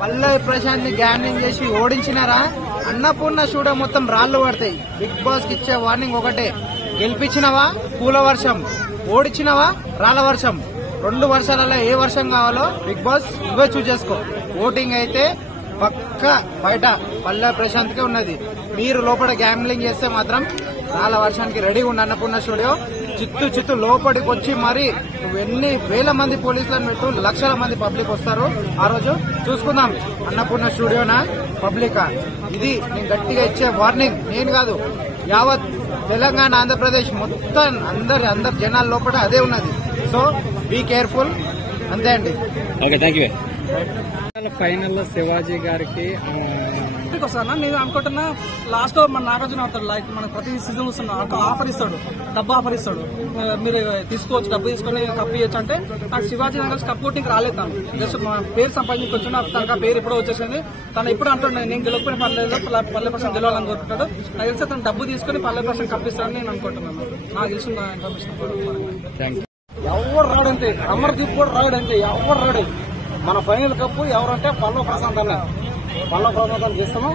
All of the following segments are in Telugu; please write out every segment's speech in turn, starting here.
పల్లవి ప్రశాంత్ ని గ్యాంబ్లింగ్ చేసి ఓడించినారా అన్నపూర్ణ షూడ మొత్తం రాళ్లు పడతాయి. బిగ్ బాస్ కి ఇచ్చే వార్నింగ్ ఒకటే, గెలిపించినవా పూల వర్షం, ఓడించినవా రాళ్ల వర్షం. 2 వర్షాలలో ఏ వర్షం కావాలో బిగ్ బాస్ నువ్వే చూస్ చేసుకో. ఓటింగ్ అయితే పక్క బయట పల్లవి ప్రశాంత్ కే ఉన్నది. మీరు లోపల గ్యాంబ్లింగ్ చేస్తే మాత్రం రాళ్ల వర్షానికి రెడీగా ఉన్న అన్నపూర్ణ స్టూడియో చిత్తు లోపలికి వచ్చి మరి నువ్వు ఎన్ని వేల మంది పోలీసులను పెట్టు, లక్షల మంది పబ్లిక్ వస్తారు. ఆ రోజు చూసుకుందాం అన్నపూర్ణ స్టూడియోనా పబ్లికా. ఇది నేను గట్టిగా ఇచ్చే వార్నింగ్. నేను కాదు, యావత్ తెలంగాణ ఆంధ్రప్రదేశ్ మొత్తం అందరి జనాల లోపల అదే ఉన్నది. సో బీ కేర్ఫుల్, అంతే అండి. ఫైనల్ లో శివాజీ గారికి వస్తాను నేను అనుకుంటున్నా. లాస్ట్ లో మన నాగార్జున అవుతాడు, లైక్ మన ప్రతి సీజన్ వస్తున్నా ఆఫర్ ఇస్తాడు, డబ్బు ఆఫర్ ఇస్తాడు. మీరు తీసుకోవచ్చు, డబ్బు తీసుకుని కప్పు ఇవ్వచ్చు అంటే నాకు శివాజీ నగర్ కప్ కొట్టింగ్ రాలేదు. జస్ట్ మన పేరు సంపాదించుకొచ్చు, తనకు ఆ పేరు ఎప్పుడో వచ్చేసింది. తను ఎప్పుడు అంటున్నాడు నేను గెలుపుకునే పర్లేదు, పల్లె ప్రశాంత్ గెలవాలని కోరుకుంటాడు. నాకు తెలిసి తను డబ్బు తీసుకుని పల్లె ప్రశాంత్ కప్పిస్తాడని నేను అనుకుంటున్నాను. నాకు తెలిసిన ఇన్ఫర్మేషన్. ఎవరు రాడంతే, అమర్దీప్ కూడా రాడంతే, ఎవరు రాడు. మన ఫైనల్ కప్పు ఎవరంటే పల్లె ప్రశాంత్ అన్న. పల్లె ప్రశాంత్ చేస్తాము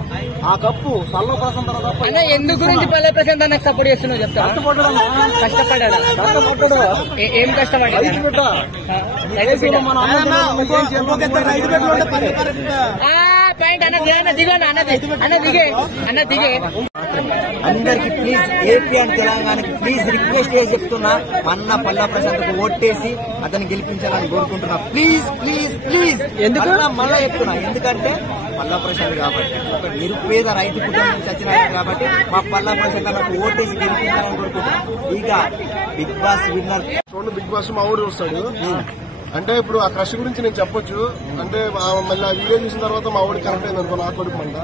ఆ కప్పు. పల్లె ప్రశాంత్ తప్ప ఎందుకు గురించి పల్లె ప్రశాంత్ నాకు సపోర్ట్ చేస్తున్నావు చెప్తా. కష్టపడ్డాడు, ఏం కష్టపడ్డా అందరికి ప్లీజ్ ఏపీ అండ్ తెలంగాణకి ప్లీజ్ రిక్వెస్ట్ చేసి చెప్తున్నా, అన్న పల్లె ప్రశాంత్ ఓట్టేసి అతన్ని గెలిపించాలని కోరుకుంటున్నా. ప్లీజ్ ప్లీజ్ ప్లీజ్ మళ్ళా చెప్తున్నా, ఎందుకంటే పల్లె ప్రశాంత్ కాబట్టి ఒక నిరుపేద రైతు కుటుంబం నుంచి వచ్చిన కాబట్టి మా పల్లె ప్రశాంత్ నాకు ఓటేసి గెలిపించాలని కోరుకుంటున్నా. ఇక Bigg Boss winner Bigg Boss మా ఊరు వస్తాడు అంటే ఇప్పుడు ఆ క్రష్ గురించి నేను చెప్పొచ్చు. అంటే మళ్ళీ ఆ వీడియో చూసిన తర్వాత మా ఊరికి కరెక్ట్ అయింది అనుకో, నా కొడుకు మంట.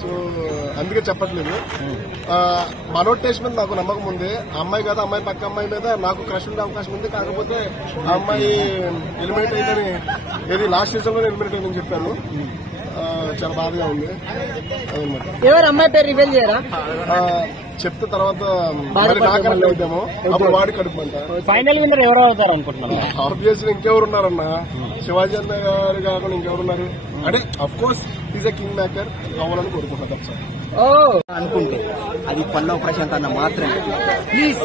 సో అందుకే చెప్పట్లేదు. మనోట్ టేస్ట్ మీద నాకు నమ్మకం ఉంది. ఆ అమ్మాయి కదా, అమ్మాయి పక్క అమ్మాయి మీద నాకు క్రష్ ఉండే అవకాశం ఉంది. కాకపోతే ఆ అమ్మాయి ఎలిమినేట్ అయిందని, ఏది లాస్ట్ సీజన్ లో ఎలిమినేట్ అయిందని చెప్పారు. చాలా బాధగా ఉంది. ఎవరు అమ్మాయి పేరు రివీల్ చేయరా? చెప్తే తర్వాత నాకన్నా అవుతాము, అప్పుడు వాడి కడుపుమంట. ఫైనల్ విన్నర్ ఎవరు అవుతారు అనుకుంటున్నాను. ఆబ్వియస్లీ ఇంకెవరున్నారన్నా, శివాజీ అన్న గారు కాకుండా ఇంకెవరున్నారు అంటే of course is a king maker అవ్వాలని కోరుకుంటాం సార్. అనుకుంటే అది పల్లవి ప్రశాంత్ అన్న మాత్రమే. ప్లీజ్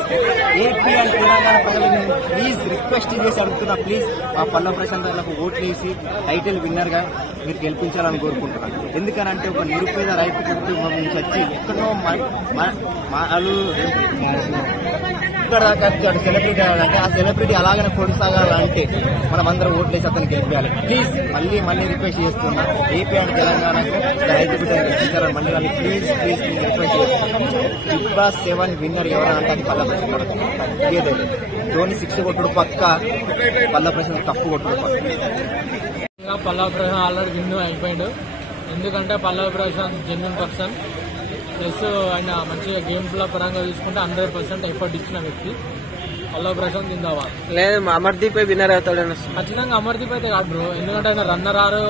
ఏపీ అండ్ తెలంగాణ ప్రజలను ప్లీజ్ రిక్వెస్ట్ చేసి అడుగుతున్నా, ప్లీజ్ ఆ పల్లవి ప్రశాంత్ అన్నకు ఓట్లు వేసి టైటిల్ విన్నర్ గా మీరు గెలిపించాలని కోరుకుంటున్నాను. ఎందుకనంటే ఒక నిరుపేద రైతు కుటుంబం నుంచి వచ్చి ఎక్కడో ఇక్కడ దాకా సెలబ్రిటీ అవ్వాలంటే ఆ సెలబ్రిటీ అలాగనే కొనసాగాలంటే మనం అందరం ఓట్లేసి అతను గెలిపించాలి. ప్లీజ్ మళ్ళీ రిక్వెస్ట్ చేస్తున్నా, ఏపీ అండ్ తెలంగాణకు రైతు బిడ్డను గెలిపించాలని మళ్ళీ వాళ్ళు ప్లీజ్ రిక్వెస్ట్ చేస్తున్నాం. బిగ్ బాస్ 7 విన్నర్ ఎవరంటే అది పల్లవి ప్రశాంత్. తగ్గేదే ధోని 6 కొట్టుడు పక్క, పల్లవి ప్రశాంత్ కప్పు కొట్టుడు పక్క. పల్లవి ప్రశాంత్ ఆల్రెడీ విన్ అయిపోయాడు. ఎందుకంటే పల్లవి ప్రశాంత్ జెన్యూన్ పర్సన్, ప్లస్ ఆయన మంచిగా గేమ్ ప్లే పరంగా చూసుకుంటే 100% ఎఫర్ట్ ఇచ్చిన వ్యక్తి. పల్లవి ప్రశాంత్ ఇందావా లేదు అమర్దీప్ విన్నర్ అవుతాడు. ఖచ్చితంగా అమర్దీప్ అయితే కాదు బ్రో, ఎందుకంటే ఆయన రన్నర్ ఆరు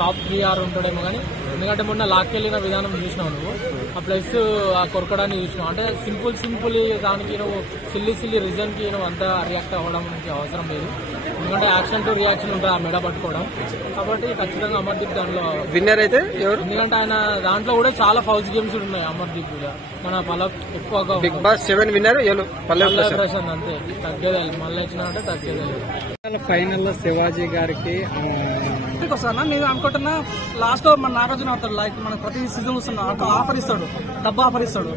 టాప్ 3 ఆరు ఉంటాడేమో. కానీ ఎందుకంటే మొన్న లాక్కెళ్ళిన విధానం చూసినావు నువ్వు, ఆ ప్లస్ ఆ కొరకడాన్ని చూసినావు. అంటే సింపుల్ దానికి నువ్వు సిల్లీ రీజన్ కి నువ్వు అంతా రియాక్ట్ అవ్వడం అవసరం లేదు. ఎందుకంటే యాక్షన్ టు రియాక్షన్ ఉంటుంది ఆ మెడ పట్టుకోవడం. కాబట్టి ఖచ్చితంగా అమర్దీప్ దాంట్లో విన్నర్ అయితే ఎవరు, ఎందుకంటే ఆయన దాంట్లో కూడా చాలా ఫౌల్స్ గేమ్స్ ఉన్నాయి అమర్దీప్ కూడా. మన ఎక్కువగా బిగ్ బాస్ 7 విన్నర్ పల్లవి ప్రశాంత్. అంతే, తగ్గేదే మళ్ళీ ఇచ్చినంటే తగ్గేదే. ఫైనల్ లో శివాజీ గారికి వస్తాను నేను అనుకుంటున్నా. లాస్ట్ లో మన నాగార్జున అవుతాడు, లైక్ మన ప్రతి సీజన్ వస్తున్నా ఆఫర్ ఇస్తాడు, డబ్బు ఆఫర్ ఇస్తాడు.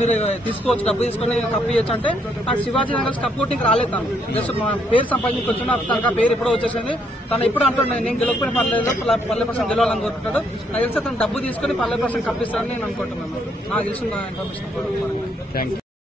మీరు తీసుకోవచ్చు, డబ్బు తీసుకుని కప్పు ఇవ్వచ్చు అంటే నాకు శివాజీ నగర్ కప్ కొట్టింగ్ రాలేదు. తను జస్ట్ మన పేరు సంపాదించుకొచ్చు, తనకు ఆ పేరు ఎప్పుడో వచ్చేసింది. తను ఎప్పుడు అంటున్నాడు నేను గెలుపుకునే పర్లేదు, పల్లె ప్రశాంత్ గెలవాలని కోరుకుంటాడు. నాకు తెలిసి తను డబ్బు తీసుకుని పల్లె ప్రశాంత్ కప్పిస్తాడని నేను అనుకుంటున్నాను. నాకు తెలిసిన ఇన్ఫర్మేషన్.